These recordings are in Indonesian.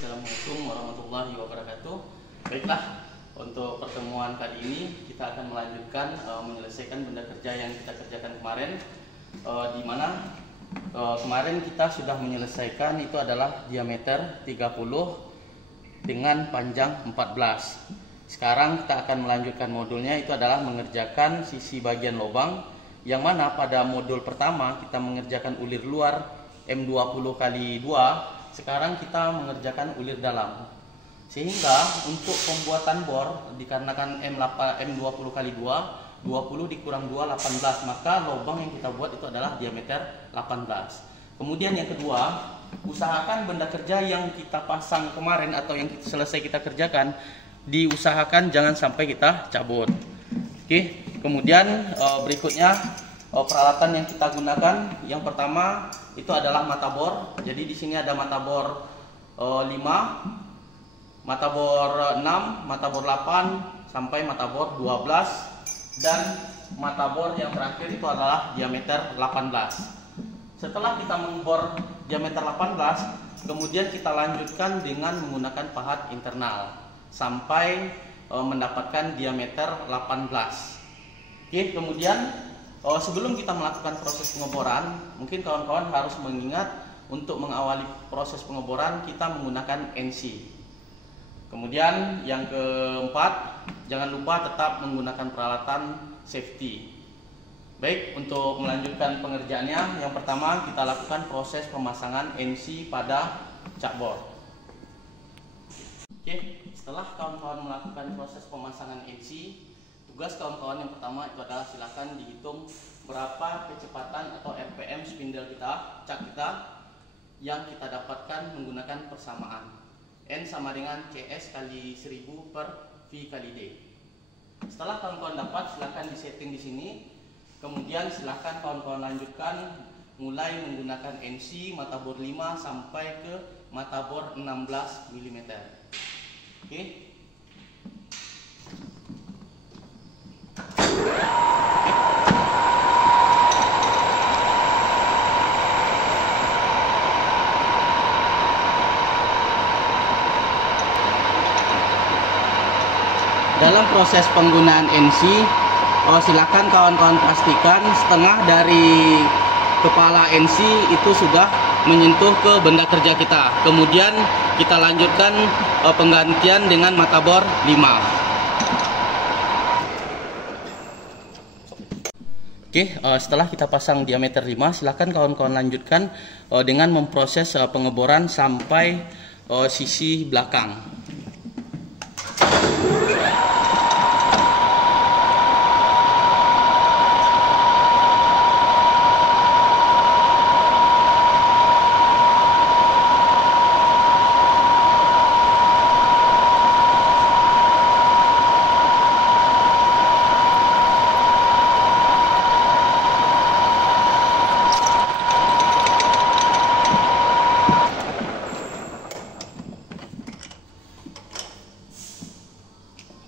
Assalamualaikum warahmatullahi wabarakatuh. Baiklah, untuk pertemuan kali ini kita akan melanjutkan menyelesaikan benda kerja yang kita kerjakan kemarin, di mana kemarin kita sudah menyelesaikan itu adalah diameter 30 dengan panjang 14. Sekarang kita akan melanjutkan modulnya, itu adalah mengerjakan sisi bagian lubang, yang mana pada modul pertama kita mengerjakan ulir luar M20 kali 2. Sekarang kita mengerjakan ulir dalam. Sehingga untuk pembuatan bor, dikarenakan M20 kali 2, 20 dikurang 2, 18, maka lubang yang kita buat itu adalah diameter 18. Kemudian yang kedua, usahakan benda kerja yang kita pasang kemarin atau yang selesai kita kerjakan, diusahakan jangan sampai kita cabut. Oke, kemudian berikutnya peralatan yang kita gunakan, yang pertama itu adalah mata bor. Jadi di sini ada mata bor 5, mata bor 6, mata bor 8 sampai mata bor 12, dan mata bor yang terakhir itu adalah diameter 18. Setelah kita membor diameter 18, kemudian kita lanjutkan dengan menggunakan pahat internal sampai mendapatkan diameter 18. Oke, kemudian sebelum kita melakukan proses pengeboran, mungkin kawan-kawan harus mengingat untuk mengawali proses pengeboran kita menggunakan NC. Kemudian yang keempat, jangan lupa tetap menggunakan peralatan safety. Baik, untuk melanjutkan pengerjaannya, yang pertama kita lakukan proses pemasangan NC pada cak bor. Oke, setelah kawan-kawan melakukan proses pemasangan NC, tugas kawan-kawan yang pertama itu adalah silakan dihitung berapa kecepatan atau RPM spindle kita, cak kita, yang kita dapatkan menggunakan persamaan N sama dengan CS kali 1000 per V kali D. Setelah kawan-kawan dapat, silakan disetting di sini. Kemudian silakan kawan-kawan lanjutkan mulai menggunakan NC mata bor 5 sampai ke mata bor 16 mm. Oke. Dalam proses penggunaan NC, silakan kawan-kawan pastikan setengah dari kepala NC itu sudah menyentuh ke benda kerja kita. Kemudian kita lanjutkan penggantian dengan mata bor 5. Oke, setelah kita pasang diameter 5, silakan kawan-kawan lanjutkan dengan memproses pengeboran sampai sisi belakang.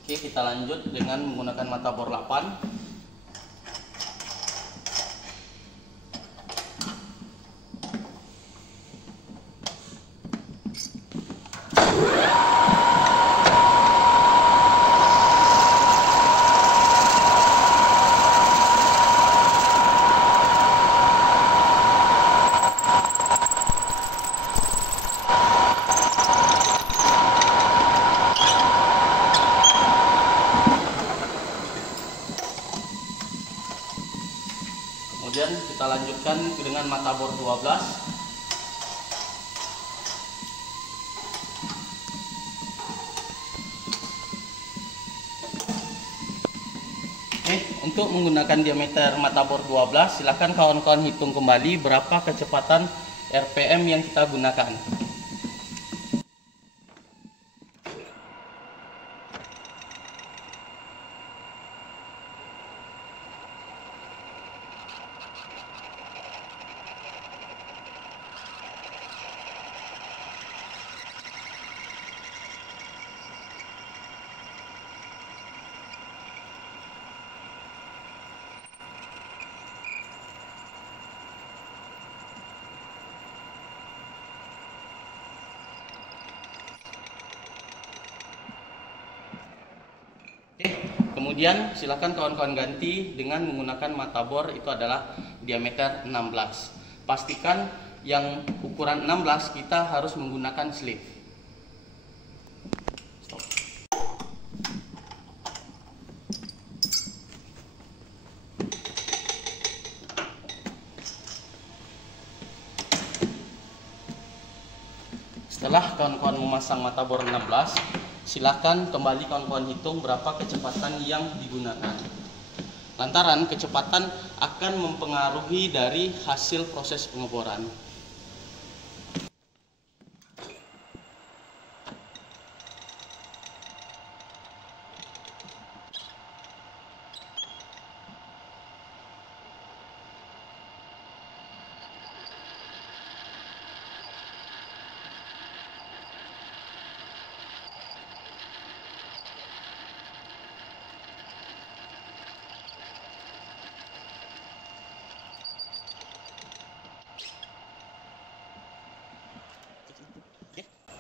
Oke, kita lanjut dengan menggunakan mata bor 8. Kemudian kita lanjutkan dengan mata bor 12. Oke, untuk menggunakan diameter mata bor 12, silakan kawan-kawan hitung kembali berapa kecepatan RPM yang kita gunakan. Kemudian silakan kawan-kawan ganti dengan menggunakan mata bor itu adalah diameter 16. Pastikan yang ukuran 16 kita harus menggunakan sleeve. Stop. Setelah kawan-kawan memasang mata bor 16, silakan kembali kawan-kawan hitung berapa kecepatan yang digunakan. Lantaran kecepatan akan mempengaruhi dari hasil proses pengeboran.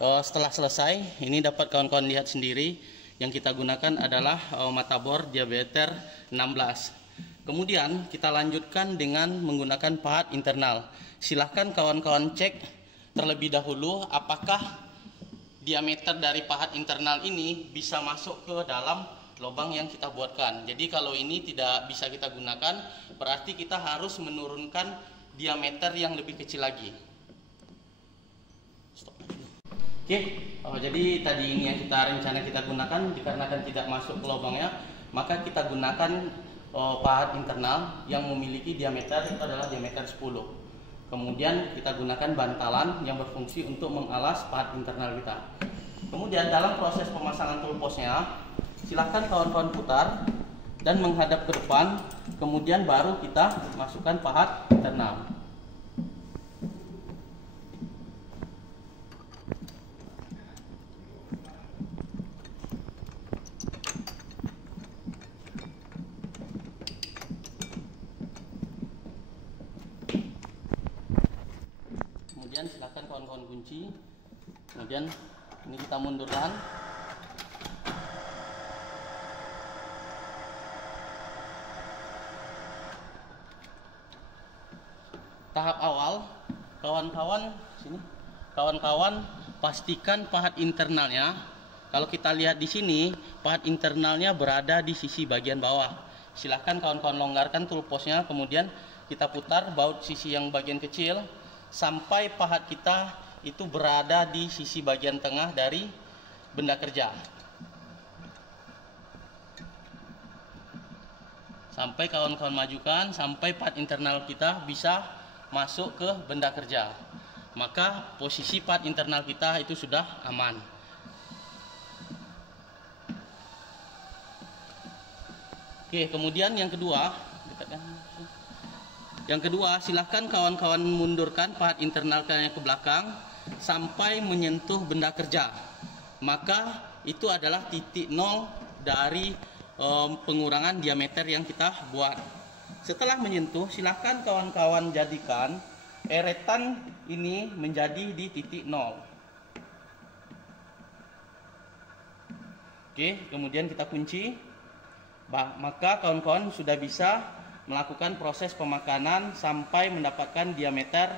Setelah selesai, ini dapat kawan-kawan lihat sendiri yang kita gunakan adalah mata bor diameter 16. Kemudian kita lanjutkan dengan menggunakan pahat internal. Silahkan kawan-kawan cek terlebih dahulu apakah diameter dari pahat internal ini bisa masuk ke dalam lubang yang kita buatkan. Jadi kalau ini tidak bisa kita gunakan, berarti kita harus menurunkan diameter yang lebih kecil lagi. Oke, jadi tadi ini yang rencana kita gunakan, dikarenakan tidak masuk ke lubangnya, maka kita gunakan pahat internal yang memiliki diameter itu adalah diameter 10. Kemudian kita gunakan bantalan yang berfungsi untuk mengalas pahat internal kita. Kemudian dalam proses pemasangan toolposnya, silahkan kawan-kawan putar dan menghadap ke depan, kemudian baru kita masukkan pahat internal. Kemudian silakan kawan-kawan kunci. Kemudian ini kita mundurkan. Tahap awal, kawan-kawan pastikan pahat internalnya. Kalau kita lihat di sini, pahat internalnya berada di sisi bagian bawah. Silahkan kawan-kawan longgarkan toolposnya, kemudian kita putar baut sisi yang bagian kecil sampai pahat kita itu berada di sisi bagian tengah dari benda kerja. Sampai kawan-kawan majukan sampai pahat internal kita bisa masuk ke benda kerja. Maka posisi pahat internal kita itu sudah aman. Oke, kemudian yang kedua, silahkan kawan-kawan mundurkan pahat internalnya ke belakang sampai menyentuh benda kerja. Maka itu adalah titik nol dari pengurangan diameter yang kita buat. Setelah menyentuh, silahkan kawan-kawan jadikan eretan ini menjadi di titik nol. Oke, kemudian kita kunci. Maka kawan-kawan sudah bisa melakukan proses pemakanan sampai mendapatkan diameter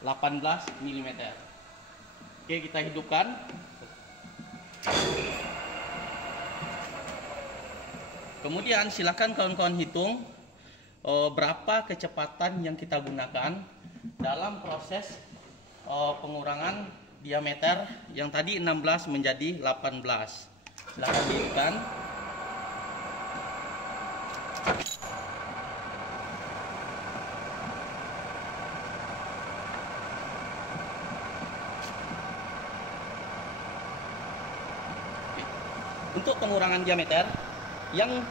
18 mm. Oke, kita hidupkan. Kemudian silakan kawan-kawan hitung berapa kecepatan yang kita gunakan dalam proses pengurangan diameter yang tadi 16 menjadi 18. Silakan hidupkan. Untuk pengurangan diameter yang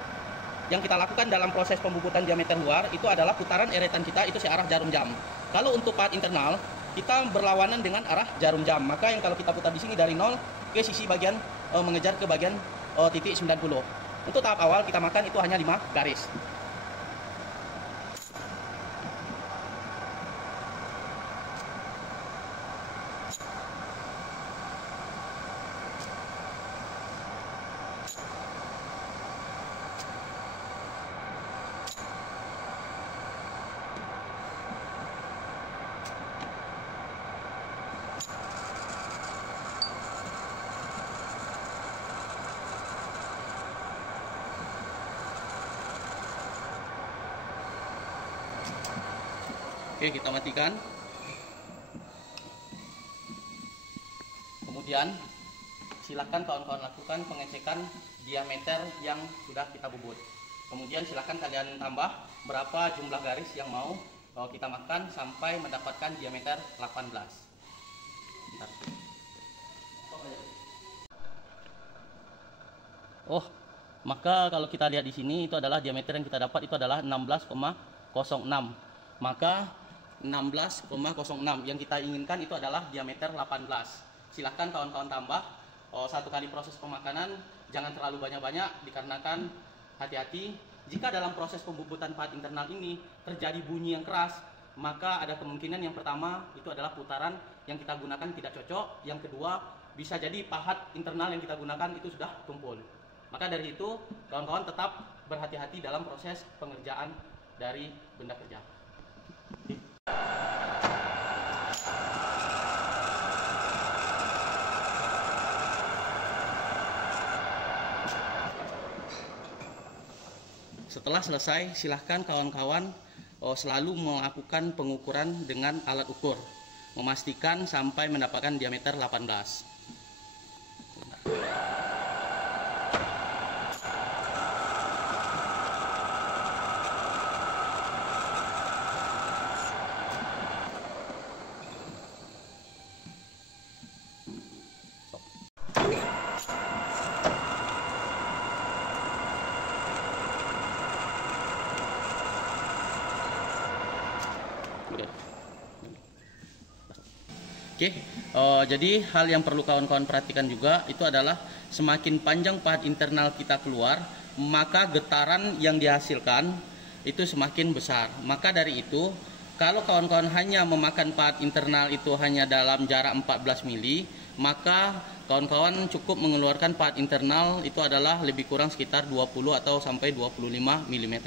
kita lakukan dalam proses pembubutan diameter luar itu adalah putaran eretan kita itu searah jarum jam. Kalau untuk pahat internal kita berlawanan dengan arah jarum jam. Maka yang kalau kita putar di sini dari 0 ke sisi bagian mengejar ke bagian titik 90. Untuk tahap awal kita makan itu hanya 5 garis. Oke, kita matikan. Kemudian silakan kawan-kawan lakukan pengecekan diameter yang sudah kita bubut. Kemudian silakan kalian tambah berapa jumlah garis yang mau kita makan sampai mendapatkan diameter 18. Bentar. Oh, maka kalau kita lihat di sini itu adalah diameter yang kita dapat itu adalah 16,06. Maka 16,06 yang kita inginkan itu adalah diameter 18. Silahkan kawan-kawan tambah. Satu kali proses pemakanan jangan terlalu banyak-banyak, dikarenakan hati-hati jika dalam proses pembubutan pahat internal ini terjadi bunyi yang keras, maka ada kemungkinan yang pertama itu adalah putaran yang kita gunakan tidak cocok, yang kedua bisa jadi pahat internal yang kita gunakan itu sudah tumpul. Maka dari itu kawan-kawan tetap berhati-hati dalam proses pengerjaan dari benda kerja. Setelah selesai, silahkan kawan-kawan selalu melakukan pengukuran dengan alat ukur, memastikan sampai mendapatkan diameter 18. Oke, jadi hal yang perlu kawan-kawan perhatikan juga itu adalah semakin panjang pahat internal kita keluar, maka getaran yang dihasilkan itu semakin besar. Maka dari itu, kalau kawan-kawan hanya memakan pahat internal itu hanya dalam jarak 14 mili, maka kawan-kawan cukup mengeluarkan pahat internal itu adalah lebih kurang sekitar 20 atau sampai 25 mm.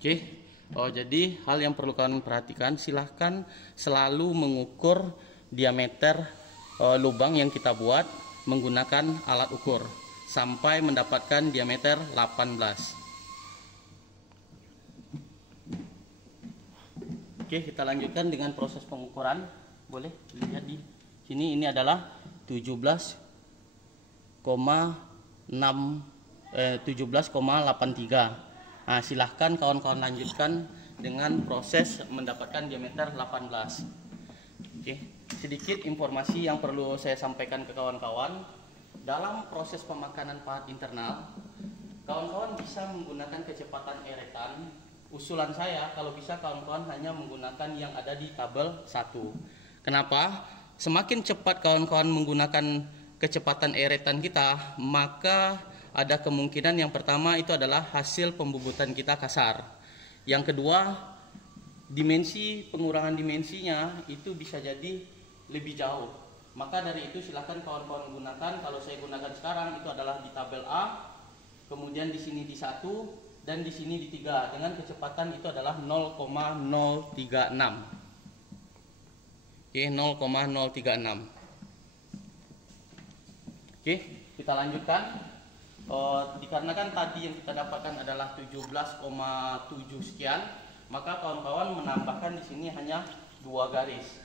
Oke, jadi hal yang perlu kalian perhatikan, silahkan selalu mengukur diameter lubang yang kita buat menggunakan alat ukur sampai mendapatkan diameter 18. Oke, kita lanjutkan dengan proses pengukuran. Boleh dilihat di sini, ini adalah 17,83. Nah, silahkan kawan-kawan lanjutkan dengan proses mendapatkan diameter 18. Oke, sedikit informasi yang perlu saya sampaikan ke kawan-kawan. Dalam proses pemakanan pahat internal, kawan-kawan bisa menggunakan kecepatan eretan. Usulan saya kalau bisa kawan-kawan hanya menggunakan yang ada di kabel 1. Kenapa? Semakin cepat kawan-kawan menggunakan kecepatan eretan kita, maka ada kemungkinan yang pertama itu adalah hasil pembubutan kita kasar. Yang kedua, pengurangan dimensinya itu bisa jadi lebih jauh. Maka dari itu silakan kawan-kawan gunakan. Kalau saya gunakan sekarang itu adalah di tabel A, kemudian di sini di 1 dan di sini di 3 dengan kecepatan itu adalah 0,036. Oke, 0,036. Oke, kita lanjutkan. Dikarenakan tadi yang kita dapatkan adalah 17,7 sekian, maka kawan-kawan menambahkan di sini hanya 2 garis.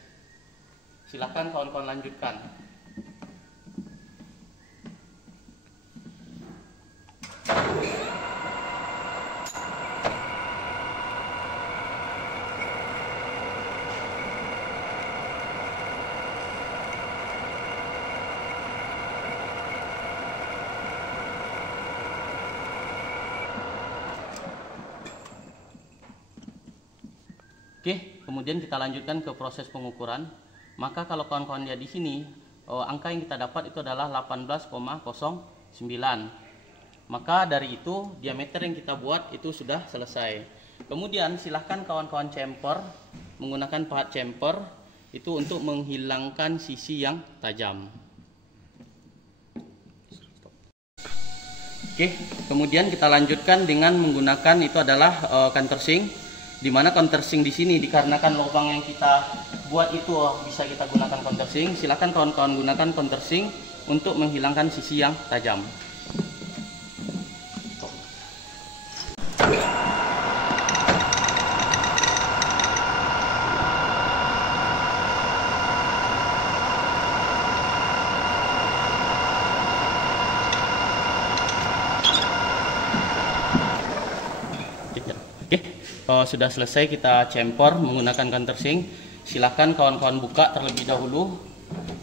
Silakan kawan-kawan lanjutkan. Oke, kemudian kita lanjutkan ke proses pengukuran. Maka kalau kawan-kawan lihat di sini, angka yang kita dapat itu adalah 18,09. Maka dari itu diameter yang kita buat itu sudah selesai. Kemudian silahkan kawan-kawan chamfer menggunakan pahat chamfer itu untuk menghilangkan sisi yang tajam. Oke, kemudian kita lanjutkan dengan menggunakan itu adalah countersink, di mana countersink di sini dikarenakan lubang yang kita buat itu bisa kita gunakan countersink. Silakan kawan-kawan gunakan countersink untuk menghilangkan sisi yang tajam. Oke, sudah selesai kita chamfer menggunakan countersink. Silahkan kawan-kawan buka terlebih dahulu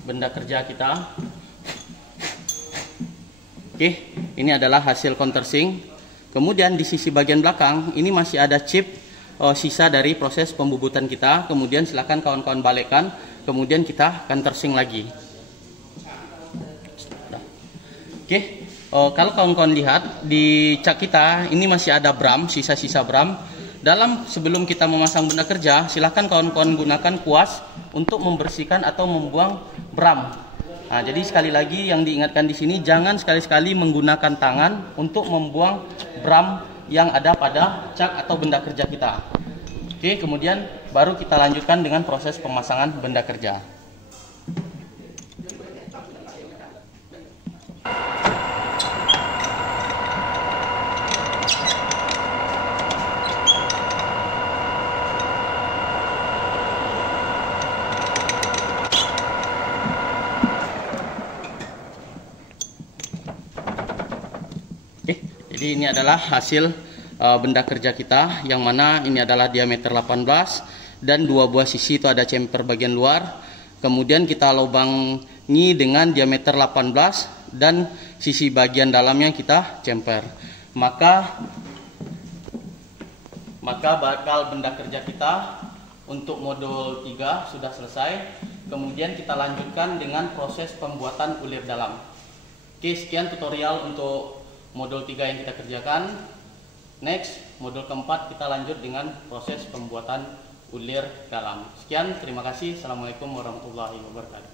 benda kerja kita. Oke, ini adalah hasil countersink. Kemudian di sisi bagian belakang ini masih ada chip sisa dari proses pembubutan kita. Kemudian silahkan kawan-kawan balikkan. Kemudian kita countersink lagi. Oke, kalau kawan-kawan lihat di cat kita ini masih ada bram, sisa-sisa bram. Sebelum kita memasang benda kerja, silahkan kawan-kawan gunakan kuas untuk membersihkan atau membuang bram. Nah, jadi sekali lagi yang diingatkan di sini, jangan sekali-sekali menggunakan tangan untuk membuang bram yang ada pada cat atau benda kerja kita. Oke, kemudian baru kita lanjutkan dengan proses pemasangan benda kerja. Jadi ini adalah hasil benda kerja kita, yang mana ini adalah diameter 18 dan 2 buah sisi itu ada chamfer bagian luar. Kemudian kita lubangi dengan diameter 18 dan sisi bagian dalamnya kita chamfer. Maka bakal benda kerja kita untuk modul 3 sudah selesai. Kemudian kita lanjutkan dengan proses pembuatan ulir dalam. Oke, sekian tutorial untuk modul 3 yang kita kerjakan. Next, modul keempat kita lanjut dengan proses pembuatan ulir dalam. Sekian, terima kasih. Assalamualaikum warahmatullahi wabarakatuh.